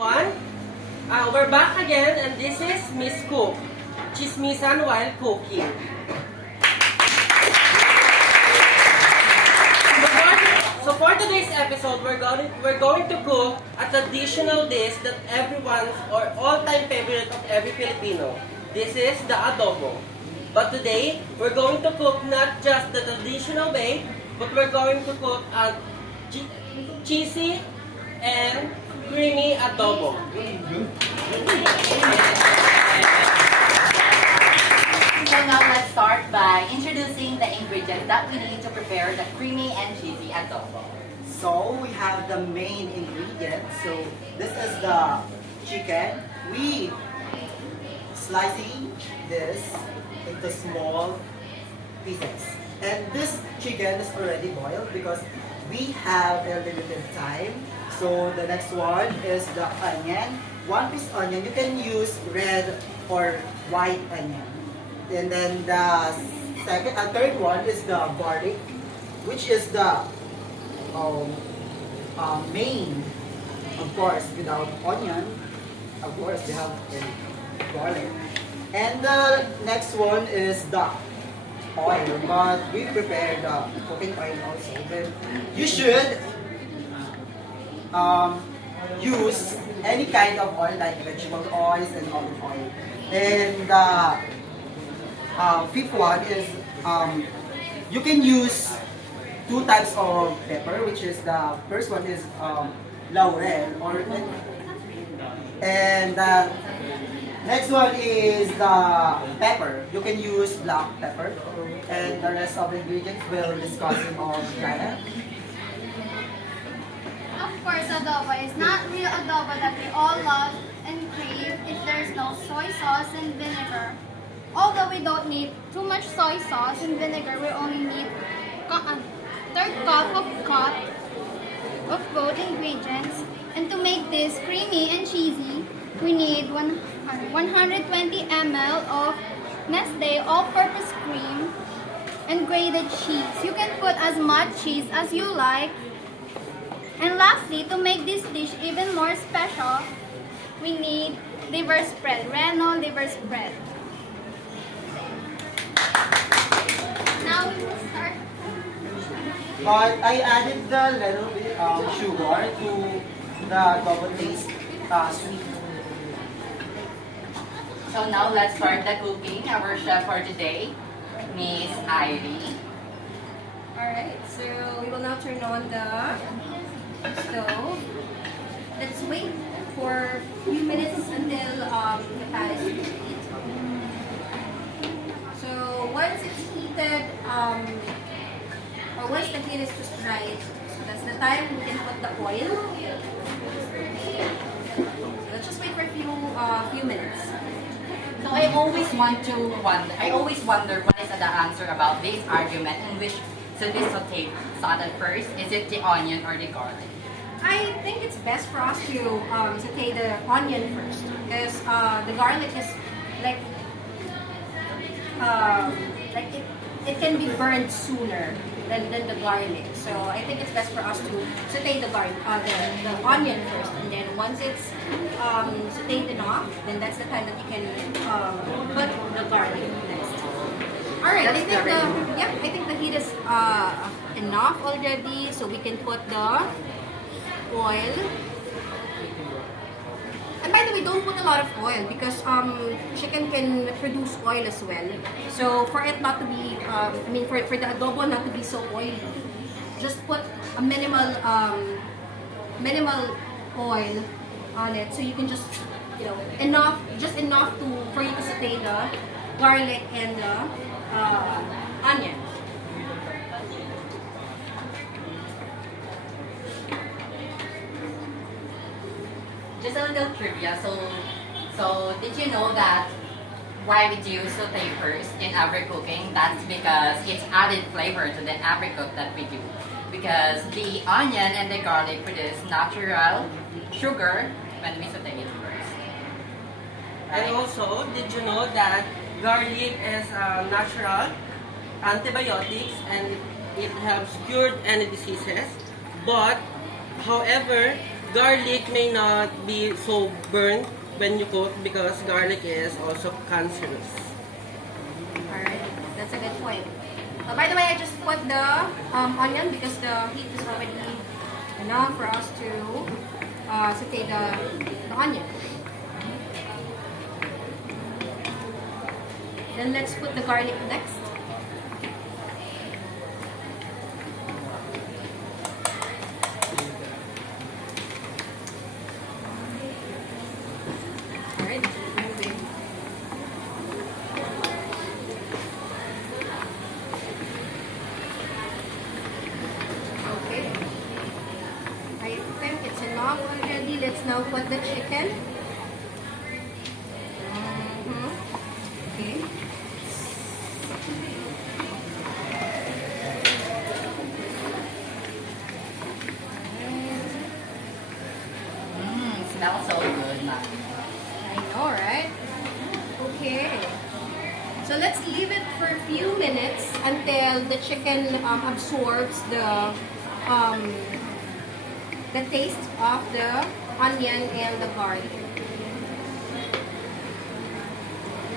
One, we're back again, and this is Miss Cook, chismisan while cooking. So for today's episode, we're going to cook a traditional dish that everyone's or all-time favorite of every Filipino. This is the adobo. But today, we're going to cook not just the traditional way, but we're going to cook a cheesy and creamy adobo. So now let's start by introducing the ingredients that we need to prepare the creamy and cheesy adobo. So we have the main ingredient. So this is the chicken. We slicing this into small pieces. And this chicken is already boiled because we have a limited time. So the next one is the onion. One piece onion. You can use red or white onion. And then the third one is the garlic, which is the main. Of course, without onion, of course you have garlic. And the next one is the oil. But we prepare the cooking oil also. Then you should use any kind of oil like vegetable oils and olive oil. And the fifth one is you can use two types of pepper, which is the first one is laurel and the next one is the pepper. You can use black pepper, and the rest of the ingredients we'll discuss in all China. Of course, adobo is not real adobo that we all love and crave if there's no soy sauce and vinegar. Although we don't need too much soy sauce and vinegar, we only need a third cup of both ingredients. And to make this creamy and cheesy, we need 120 ml of Nestle all-purpose cream and grated cheese. You can put as much cheese as you like. And lastly, to make this dish even more special, we need liver spread, Reno liver spread. Now we will start. But I added the little bit of sugar to the double taste sweet. So now let's start the cooking. Our chef for today, Miss Irie. Alright, so we will now turn on the stove. Let's wait for a few minutes until the pan is heated. So once it's heated, or once the heat is just right, so that's the time we can put the oil. So let's just wait for a few minutes. So I always wonder what is the answer about this argument in which should we saute started first? Is it the onion or the garlic? I think it's best for us to saute the onion first, because the garlic is like it can be burned sooner than the garlic. So I think it's best for us to saute the onion first, and then once it's sauteed enough, then that's the time that you can put the garlic next. All right, I think the heat is enough already, so we can put the oil. And by the way, don't put a lot of oil because chicken can produce oil as well. So for it not to be, for the adobo not to be so oily, just put a minimal oil on it, so you can just enough for you to saute the garlic and the onion. Just a little trivia. So did you know that why we do saute first in every cooking? That's because it's added flavor to the every cook that we do. Because the onion and the garlic produce natural sugar when we saute it first. Right? And also, did you know that garlic is natural antibiotics and it helps cure any diseases? But, however, garlic may not be so burnt when you cook because garlic is also cancerous. Alright, that's a good point. By the way, I just put the onion because the heat is already enough for us to saute the onion. Then let's put the garlic next. Alright, moving. Okay. I think it's enough already. Let's now put the chicken. Okay. Smells so good, man. I know, right? Okay. So let's leave it for a few minutes until the chicken absorbs the taste of the onion and the garlic.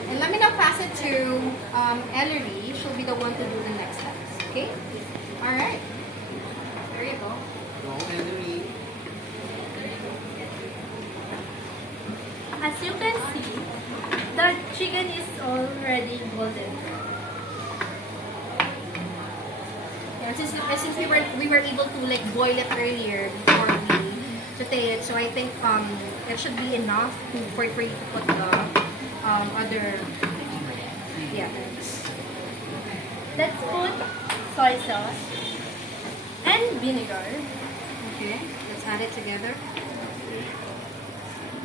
And let me now pass it to Ellery. She'll be the one to do the next steps. Okay? All right. There you go. Go, Henry. As you can see, the chicken is already golden. Yeah, since we were able to like boil it earlier before we saute it, so I think it should be enough for you to put the other Let's put soy sauce and vinegar. Okay, let's add it together.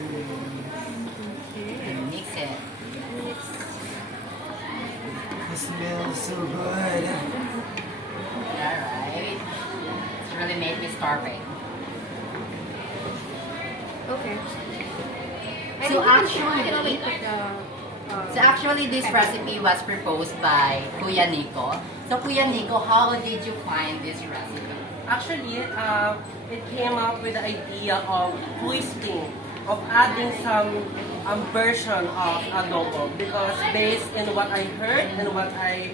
Okay. Mix it. It smells so good. Alright. It's really made me starving. Okay. So actually- you can already put the So actually, this recipe was proposed by Kuya Nico. So Kuya Nico, how did you find this recipe? Actually, it came up with the idea of twisting, of adding some version of adobo because based in what I heard and what I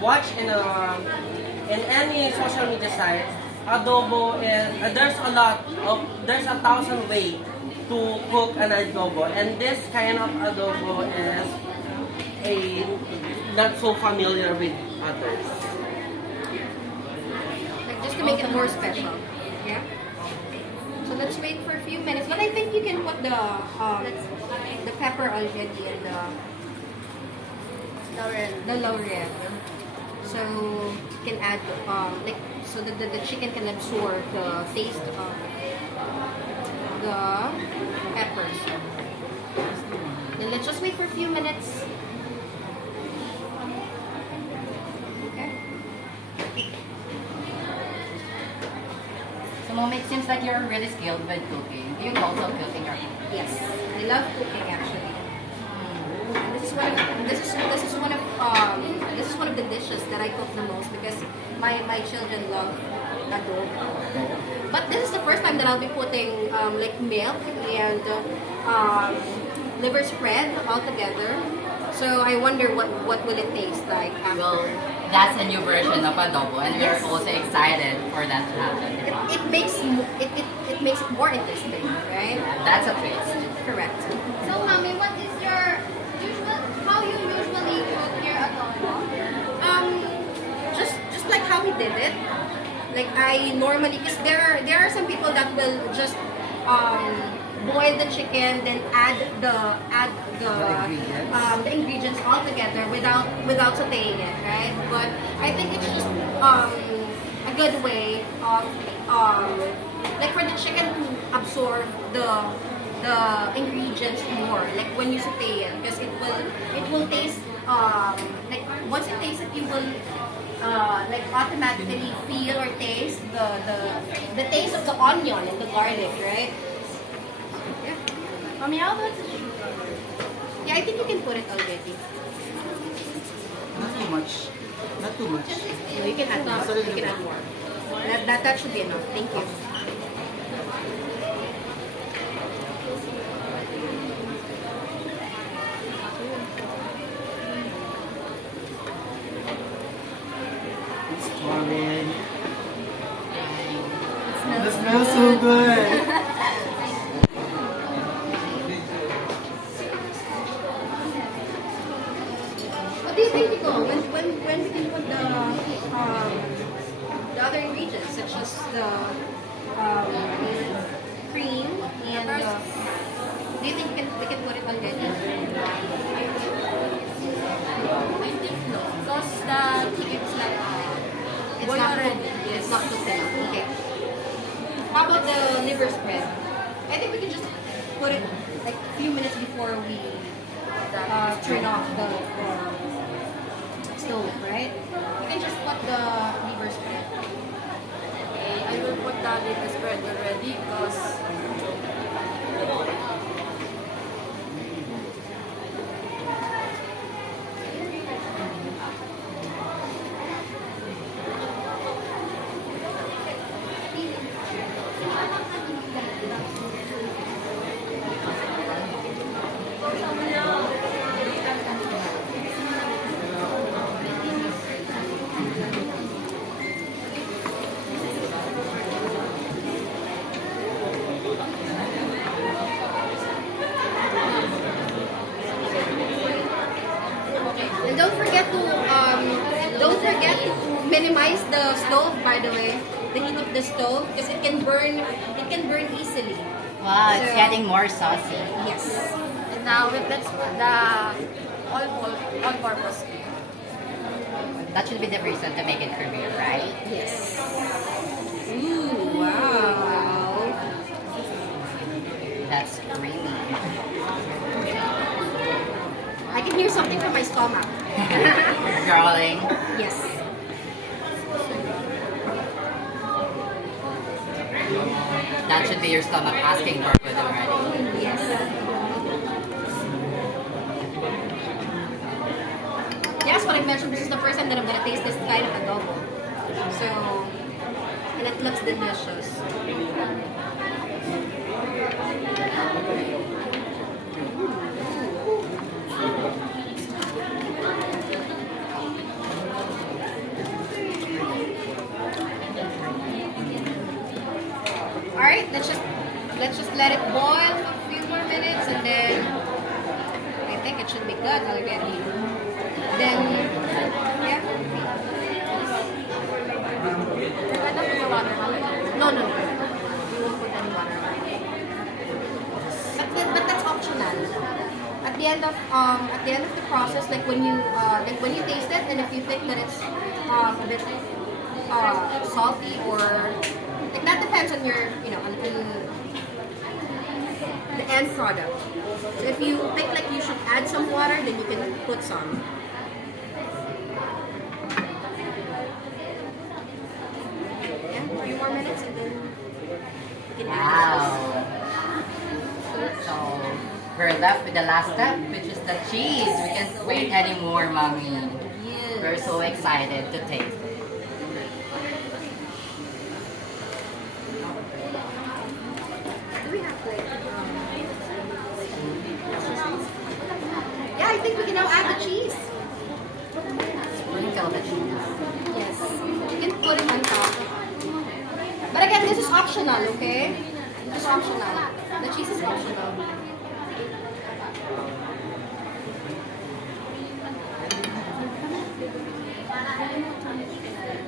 watched in any social media sites, adobo is there's a thousand ways to cook an adobo, and this kind of adobo is not so familiar with others. like just to make it more special. Yeah. So let's wait for a few minutes. But I think you can put the pepper already and the laurel. So you can add like so that the chicken can absorb the taste of the peppers. Then let's just wait for a few minutes. Okay. So Mom, it seems like you're really skilled with cooking. Do you also cook in your home? Yes, I love cooking actually. And this is one of the dishes that I cook the most because my children love adobo. But this is the first time that I'll be putting like milk and liver spread all together. So I wonder what will it taste like after. Well, that's a new version of adobo, and we're Yes. also excited for that to happen. It makes it more interesting, right? That's a twist. Correct. So, mommy, what is how you usually cook your adobo? Just like how we did it. Like I normally, because there are some people that will just boil the chicken, then add the ingredients all together without sautéing it, right? But I think it's just a good way of like for the chicken to absorb the ingredients more, like when you saute it, because it will taste like once you taste it, you will like automatically feel or taste the taste of the onion and the garlic, right? Yeah. Mommy, how about the sugar? Yeah, I think you can put it already. Not too much. Not too much. No, you can add more. You can add more. That should be enough. Thank you. so good. What do you think, Nico? When we can put the other ingredients, such as the cream and do you think we can put it already? I think no, because the chicken is not It's boiled not already. cooked. Yes. It's not cooked enough. Okay. How about the liver spread? I think we can just put it like a few minutes before we turn off the stove, right? We can just put the liver spread. Okay, I will put that in the spread already because And don't forget to minimize the stove, by the way, the heat of the stove, because it can burn easily. Wow, it's So- getting more saucy. Yes. and now let's put the all-purpose. That should be the reason to make it creamier, right? Yes. Ooh, wow. That's creamy. I can hear something from my stomach. Growling. Yes. That should be your stomach asking for food already. Yes. Yes, what I mentioned, this is the first time that I'm gonna taste this kind of adobo. So, and it looks delicious. Alright, let's just let it boil for a few more minutes and then I think it should be good already. Then yeah. I don't put the water. No. We won't put any water. But that's optional. At the end of the process, like when you taste it, and if you think that it's a bit salty or like that depends on your on the end product. So if you think like you should add some water, then you can put some. Yeah, a few more minutes and then you can add the sauce. Wow. So we're left with the last step, which is the cheese. We can't wait anymore, mommy. Yes. We're so excited to taste it. Do we have like yeah, I think we can now add the cheese. Sprinkle the cheese. Yes. You can put it on top. But again, this is optional, okay? This is optional. The cheese is optional.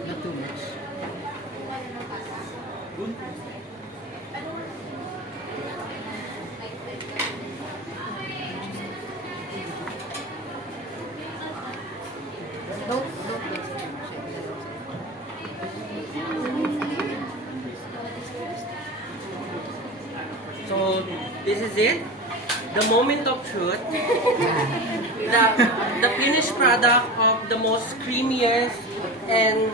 Not too much. Don't mix it. So this is it, the moment of truth, the finished product of the most creamiest and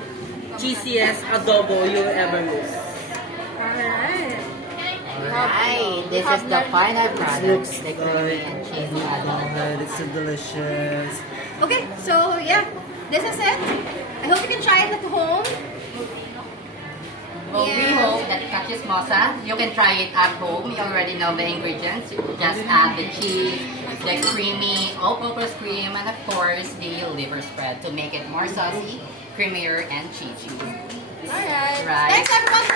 cheesiest adobo you'll ever miss. Alright. Alright, this is the final product. looks The creamy and cheesy adobo. good. It's so delicious. Okay, so yeah, this is it. I hope you can try it at home. Well, we Yeah. hope that catches mosa. You can try it at home. You already know the ingredients. You just add the cheese, the creamy all-purpose cream, and of course the liver spread to make it more saucy, creamier, and cheesy. Alright. Right. Thanks everyone for